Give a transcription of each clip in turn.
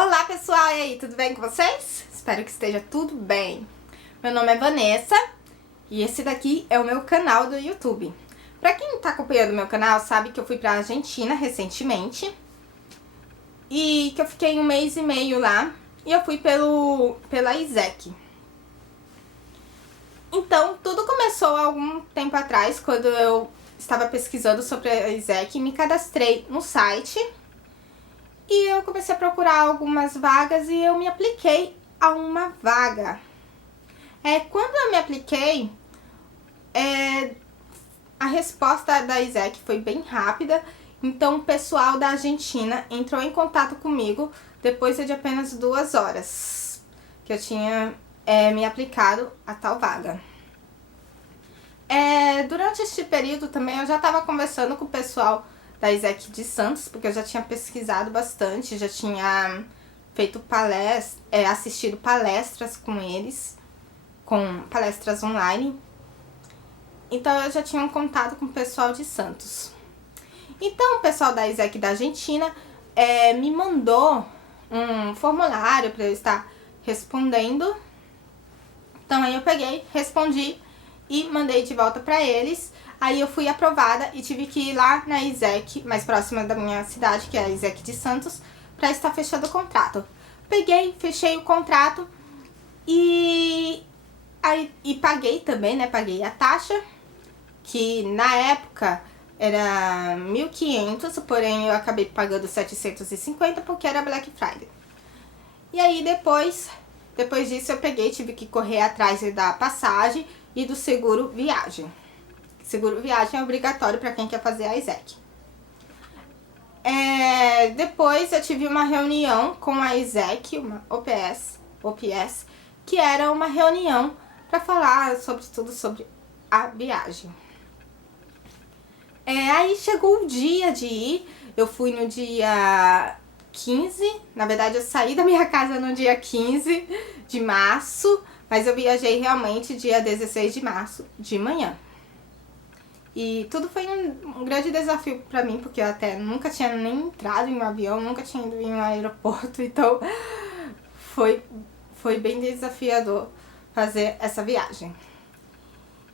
Olá pessoal, e aí, tudo bem com vocês? Espero que esteja tudo bem. Meu nome é Vanessa e esse daqui é o meu canal do YouTube. Pra quem tá acompanhando o meu canal sabe que eu fui pra Argentina recentemente e que eu fiquei 1 mês e meio lá e eu fui pela ISEC. Então, tudo começou há algum tempo atrás, quando eu estava pesquisando sobre a ISEC, me cadastrei no site e eu comecei a procurar algumas vagas e eu me apliquei a uma vaga. Quando eu me apliquei, a resposta da ISEC foi bem rápida, então o pessoal da Argentina entrou em contato comigo depois de apenas 2 horas que eu tinha me aplicado a tal vaga. Durante este período também eu já estava conversando com o pessoal da ISEC de Santos, porque eu já tinha pesquisado bastante, já tinha feito assistido palestras com eles, com palestras online. Então eu já tinha um contato com o pessoal de Santos. Então o pessoal da ISEC da Argentina me mandou um formulário para eu estar respondendo. Então aí eu peguei, respondi e mandei de volta para eles. Aí eu fui aprovada e tive que ir lá na ISEC, mais próxima da minha cidade, que é a ISEC de Santos, para estar fechando o contrato. Peguei, fechei o contrato e paguei também, né? Paguei a taxa, que na época era 1.500, porém eu acabei pagando 750 porque era Black Friday. E aí depois disso eu peguei, tive que correr atrás da passagem e do seguro viagem. Seguro viagem é obrigatório para quem quer fazer a ISEC. Depois eu tive uma reunião com a ISEC, uma OPS, que era uma reunião para falar sobre tudo sobre a viagem. Aí chegou o dia de ir, eu fui no dia 15, na verdade eu saí da minha casa no dia 15 de março, mas eu viajei realmente dia 16 de março de manhã. E tudo foi um grande desafio pra mim, porque eu até nunca tinha nem entrado em um avião, nunca tinha ido em um aeroporto, então foi bem desafiador fazer essa viagem.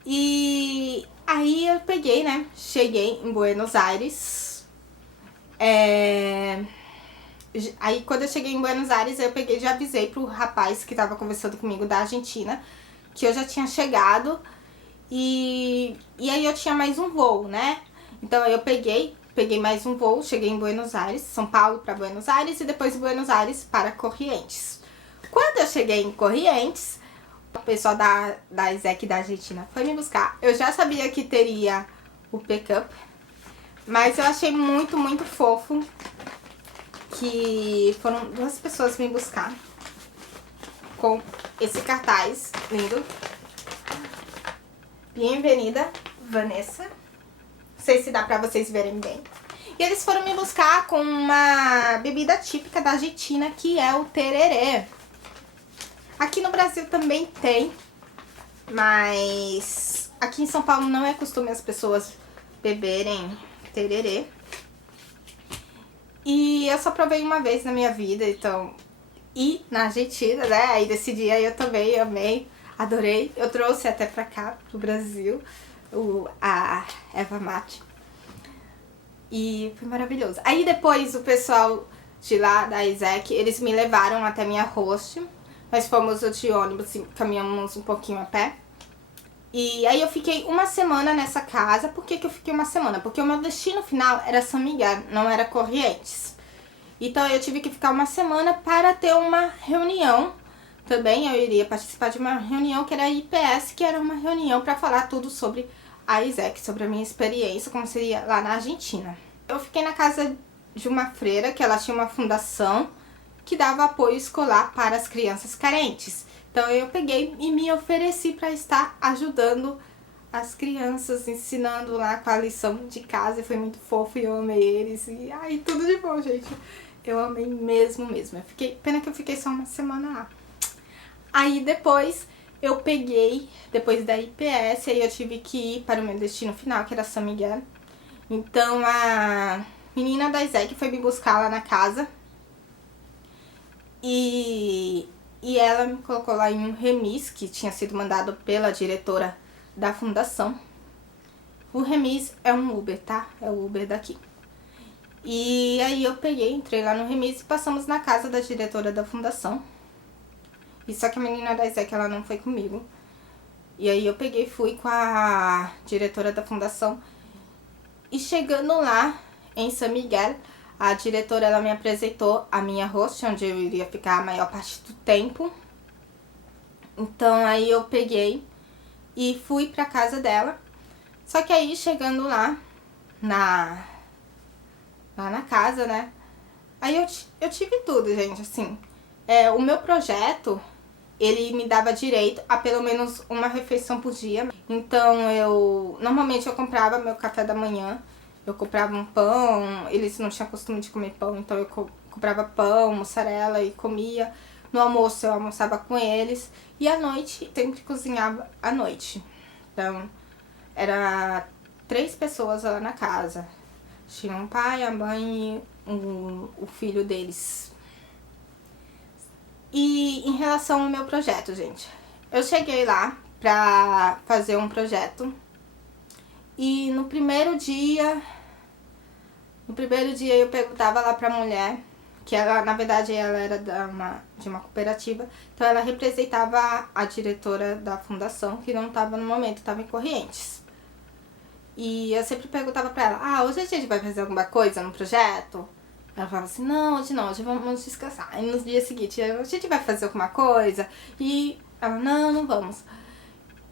E aí eu peguei, né, cheguei em Buenos Aires. Aí quando eu cheguei em Buenos Aires, eu peguei e já avisei pro rapaz que tava conversando comigo da Argentina que eu já tinha chegado. E aí eu tinha mais um voo, né? Então aí eu peguei mais um voo, cheguei em Buenos Aires, São Paulo para Buenos Aires e depois de Buenos Aires para Corrientes. Quando eu cheguei em Corrientes, o pessoal da ISEC da Argentina foi me buscar. Eu já sabia que teria o pick-up, mas eu achei muito, muito fofo que foram 2 pessoas me buscar com esse cartaz lindo. Bem-vinda, Vanessa. Não sei se dá pra vocês verem bem. E eles foram me buscar com uma bebida típica da Argentina, que é o tererê. Aqui no Brasil também tem, mas aqui em São Paulo não é costume as pessoas beberem tererê. E eu só provei uma vez na minha vida, então... E na Argentina, né? Aí decidi, aí eu também amei. Adorei, eu trouxe até pra cá, pro Brasil, a Erva Mate. E foi maravilhoso. Aí depois o pessoal de lá, da ISEC, eles me levaram até minha host. Nós fomos de ônibus, assim, caminhamos um pouquinho a pé. E aí eu fiquei 1 semana nessa casa. Por que eu fiquei 1 semana? Porque o meu destino final era São Miguel, não era Corrientes. Então eu tive que ficar 1 semana para ter uma reunião. Também eu iria participar de uma reunião que era a IPS, que era uma reunião para falar tudo sobre a ISEC, sobre a minha experiência, como seria lá na Argentina. Eu fiquei na casa de uma freira, que ela tinha uma fundação que dava apoio escolar para as crianças carentes. Então eu peguei e me ofereci para estar ajudando as crianças, ensinando lá com a lição de casa, e foi muito fofo e eu amei eles. E ai, tudo de bom, gente. Eu amei mesmo. Pena que eu fiquei só 1 semana lá. Aí depois eu peguei, depois da IPS, aí eu tive que ir para o meu destino final, que era São Miguel. Então a menina da ISEC foi me buscar lá na casa. E ela me colocou lá em um remis que tinha sido mandado pela diretora da fundação. O remis é um Uber, tá? É o Uber daqui. E aí eu peguei, entrei lá no remis e passamos na casa da diretora da fundação. E só que a menina da Isaac, ela não foi comigo. E aí eu peguei, fui com a diretora da fundação. E chegando lá, em São Miguel, a diretora, ela me apresentou a minha host, onde eu iria ficar a maior parte do tempo. Então aí eu peguei e fui pra casa dela. Só que aí, chegando lá na casa, né? Aí eu tive tudo, gente, assim. O meu projeto, ele me dava direito a pelo menos uma refeição por dia. Então, normalmente eu comprava meu café da manhã. Eu comprava um pão, eles não tinham costume de comer pão, então eu comprava pão, mussarela e comia. No almoço eu almoçava com eles. E à noite, sempre cozinhava à noite. Então, era 3 pessoas lá na casa. Tinha um pai, a mãe e o filho deles. E em relação ao meu projeto, gente, eu cheguei lá pra fazer um projeto. E no primeiro dia eu perguntava lá pra mulher, que ela, na verdade, ela era de uma cooperativa, então ela representava a diretora da fundação, que não estava no momento, estava em Correntes. E eu sempre perguntava pra ela, hoje a gente vai fazer alguma coisa no projeto? Ela falava assim, não, hoje vamos descansar. Aí no dia seguinte, a gente vai fazer alguma coisa? E ela, não vamos.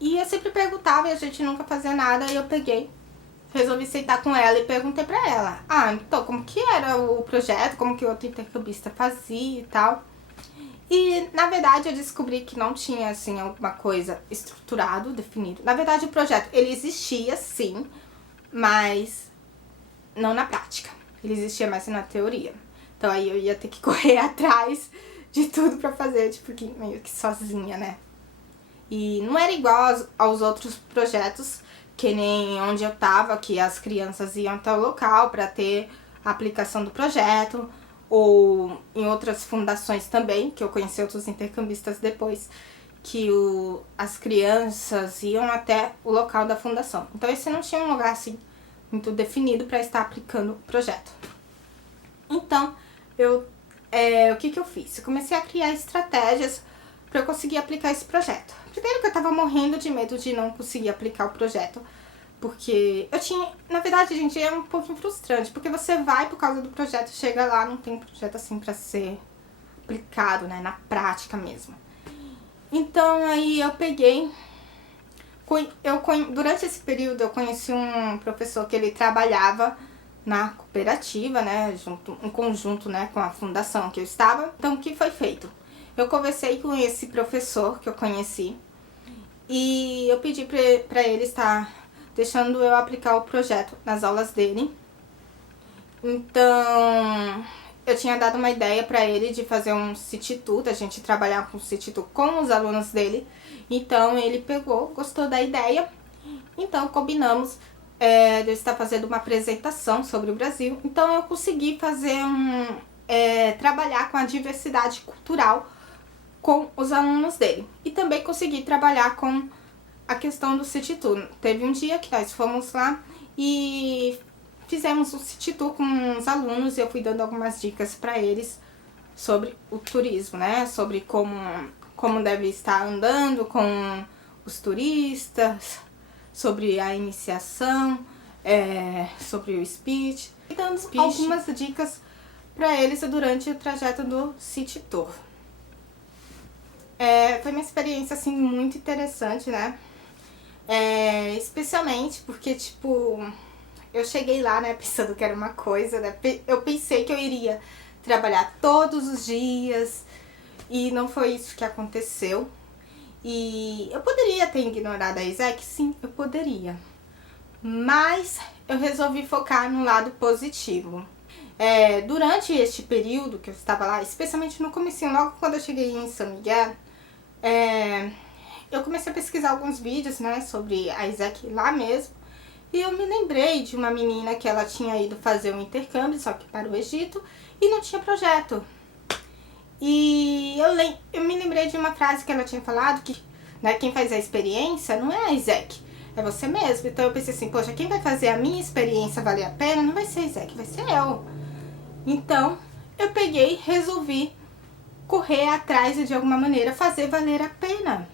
E eu sempre perguntava e a gente nunca fazia nada, e eu peguei, resolvi sentar com ela e perguntei pra ela, então, como que era o projeto, como que o outro intercambista fazia e tal. E, na verdade, eu descobri que não tinha, assim, alguma coisa estruturado, definido. Na verdade, o projeto, ele existia, sim, mas não na prática. Ele existia mais na teoria. Então, aí eu ia ter que correr atrás de tudo pra fazer, tipo, meio que sozinha, né? E não era igual aos outros projetos, que nem onde eu tava, que as crianças iam até o local pra ter a aplicação do projeto, ou em outras fundações também, que eu conheci outros intercambistas depois, que as crianças iam até o local da fundação. Então esse não tinha um lugar assim muito definido para estar aplicando o projeto. Então, o que eu fiz? Eu comecei a criar estratégias para eu conseguir aplicar esse projeto. Primeiro que eu tava morrendo de medo de não conseguir aplicar o projeto, porque na verdade, gente, é um pouquinho frustrante, porque você vai por causa do projeto, chega lá, não tem projeto assim pra ser aplicado, né, na prática mesmo. Então, aí eu peguei, durante esse período eu conheci um professor que ele trabalhava na cooperativa, né, em conjunto, né, com a fundação que eu estava. Então, o que foi feito? Eu conversei com esse professor que eu conheci e eu pedi pra ele estar deixando eu aplicar o projeto nas aulas dele. Então, eu tinha dado uma ideia pra ele de fazer um city tour, da gente trabalhar com o city tour com os alunos dele. Então, ele pegou, gostou da ideia. Então, combinamos de eu estar fazendo uma apresentação sobre o Brasil. Então, eu consegui fazer trabalhar com a diversidade cultural com os alunos dele. E também consegui trabalhar com a questão do city tour. Teve um dia que nós fomos lá e fizemos um city tour com os alunos e eu fui dando algumas dicas para eles sobre o turismo, né? Sobre como deve estar andando com os turistas, sobre a iniciação, sobre o speech, e dando algumas dicas para eles durante o trajeto do city tour. Foi uma experiência assim muito interessante, né? Especialmente porque, tipo, eu cheguei lá, né, pensando que era uma coisa, né? Eu pensei que eu iria trabalhar todos os dias e não foi isso que aconteceu. E eu poderia ter ignorado a Isaac? Sim, eu poderia. Mas eu resolvi focar no lado positivo. Durante este período que eu estava lá, especialmente no comecinho, logo quando eu cheguei em São Miguel, eu comecei a pesquisar alguns vídeos, né, sobre a Isaac lá mesmo. E eu me lembrei de uma menina que ela tinha ido fazer um intercâmbio, só que para o Egito, e não tinha projeto. E E eu me lembrei de uma frase que ela tinha falado, que, né, quem faz a experiência não é a Isaac, é você mesmo. Então eu pensei assim, poxa, quem vai fazer a minha experiência valer a pena não vai ser a Isaac, vai ser eu. Então eu peguei, resolvi correr atrás e de alguma maneira fazer valer a pena.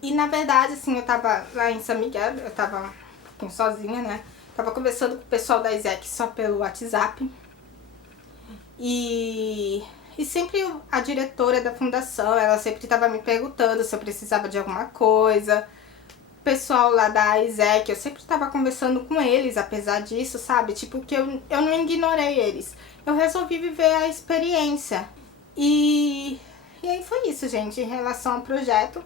E na verdade, assim, eu tava lá em São Miguel, eu tava um pouquinho sozinha, né? Tava conversando com o pessoal da Isaac só pelo WhatsApp. E sempre a diretora da fundação, ela sempre tava me perguntando se eu precisava de alguma coisa. O pessoal lá da Isaac, eu sempre tava conversando com eles, apesar disso, sabe? Tipo, que eu não ignorei eles. Eu resolvi viver a experiência. E aí foi isso, gente, em relação ao projeto.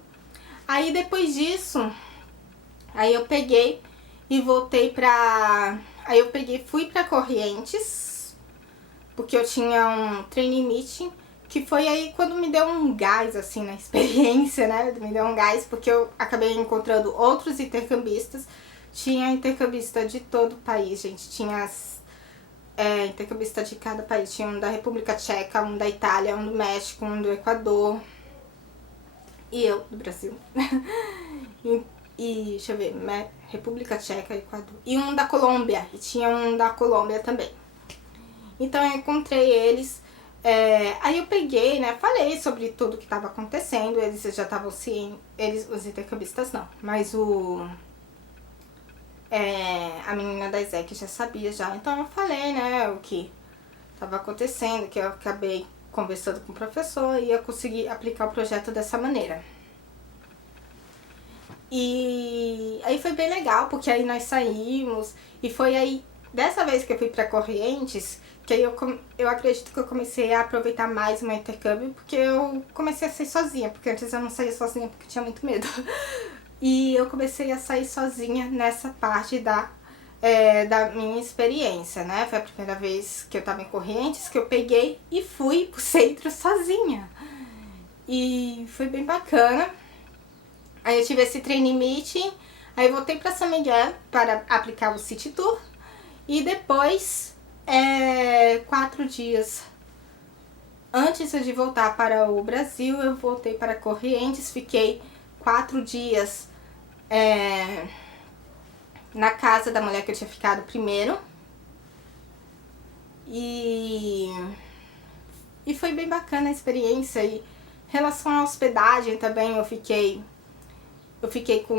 Aí depois disso, aí eu peguei e voltei pra... Aí eu peguei, fui pra Corrientes, porque eu tinha um training meeting, que foi aí quando me deu um gás, assim, na experiência, né? Me deu um gás, porque eu acabei encontrando outros intercambistas. Tinha intercambista de todo o país, gente. Tinha intercambista de cada país. Tinha um da República Tcheca, um da Itália, um do México, um do Equador. E eu, do Brasil. e deixa eu ver, República Tcheca, Equador. E um da Colômbia. E tinha um da Colômbia também. Então eu encontrei eles. Aí eu peguei, né? Falei sobre tudo que estava acontecendo. Eles já estavam cientes. Os intercambistas não. Mas a menina da Isaac já sabia já. Então eu falei, né? O que estava acontecendo. Que eu acabei conversando com o professor e eu consegui aplicar o projeto dessa maneira. E aí foi bem legal, porque aí nós saímos, e foi aí, dessa vez que eu fui pra Corrientes, que aí eu acredito que eu comecei a aproveitar mais o meu intercâmbio, porque eu comecei a sair sozinha, porque antes eu não saía sozinha porque eu tinha muito medo. E eu comecei a sair sozinha nessa parte da minha experiência, né? Foi a primeira vez que eu tava em Corrientes, que eu peguei e fui pro centro sozinha. E foi bem bacana. Aí eu tive esse training meeting, aí voltei pra São Miguel para aplicar o City Tour. E depois, 4 dias antes de voltar para o Brasil, eu voltei para Corrientes, fiquei 4 dias na casa da mulher que eu tinha ficado primeiro. E foi bem bacana a experiência. E em relação à hospedagem também, eu fiquei com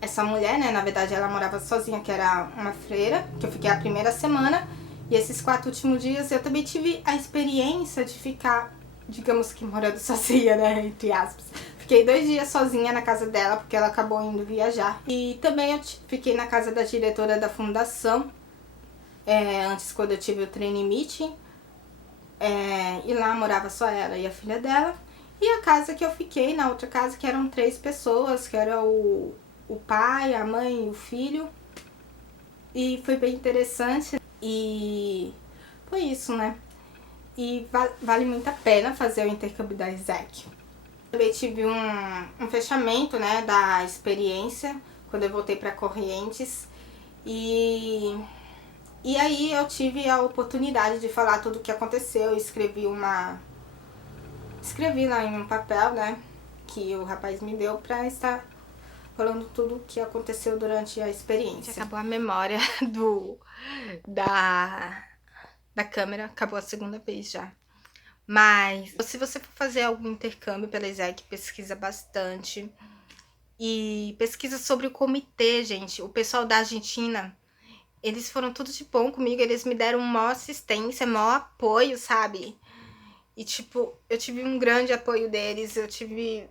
essa mulher, né? Na verdade ela morava sozinha, que era uma freira, que eu fiquei a primeira semana. E esses 4 últimos dias eu também tive a experiência de ficar, digamos que morando sozinha, né? Entre aspas. Fiquei 2 dias sozinha na casa dela, porque ela acabou indo viajar. E também eu fiquei na casa da diretora da fundação, antes quando eu tive o training meeting. E lá morava só ela e a filha dela. E a casa que eu fiquei, na outra casa, que eram 3 pessoas, que era o pai, a mãe e o filho. E foi bem interessante. E foi isso, né? E vale muito a pena fazer o intercâmbio da Isaac. Também tive um fechamento, né, da experiência, quando eu voltei para Corrientes. E aí eu tive a oportunidade de falar tudo o que aconteceu. Escrevi lá em um papel, né, que o rapaz me deu pra estar falando tudo o que aconteceu durante a experiência. Acabou a memória da câmera, acabou a segunda vez já. Mas se você for fazer algum intercâmbio pela Isaac, pesquisa bastante. E pesquisa sobre o comitê, gente. O pessoal da Argentina, eles foram tudo de bom comigo. Eles me deram maior assistência, maior apoio, sabe? E tipo, eu tive um grande apoio deles. Eu tive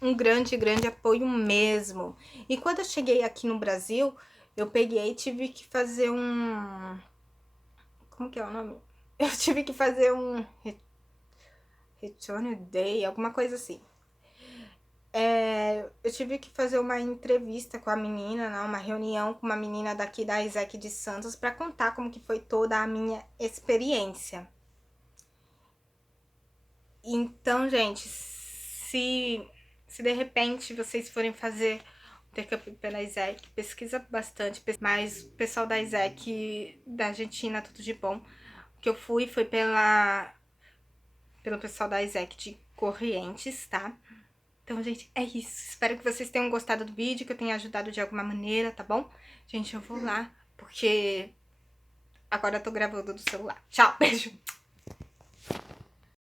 um grande apoio mesmo. E quando eu cheguei aqui no Brasil, eu peguei e tive que fazer um... Como que é o nome? Eu tive que fazer um... Return Day, alguma coisa assim. Eu tive que fazer uma entrevista com a menina, né, uma reunião com uma menina daqui da Isaac de Santos para contar como que foi toda a minha experiência. Então, gente, se de repente vocês forem fazer o intercâmbio pela Isaac, pesquisa bastante, mas o pessoal da Isaac da Argentina, tudo de bom. O que eu fui foi pelo pessoal da Isaac de Correntes, tá? Então, gente, é isso. Espero que vocês tenham gostado do vídeo, que eu tenha ajudado de alguma maneira, tá bom? Gente, eu vou lá, porque agora eu tô gravando do celular. Tchau, beijo!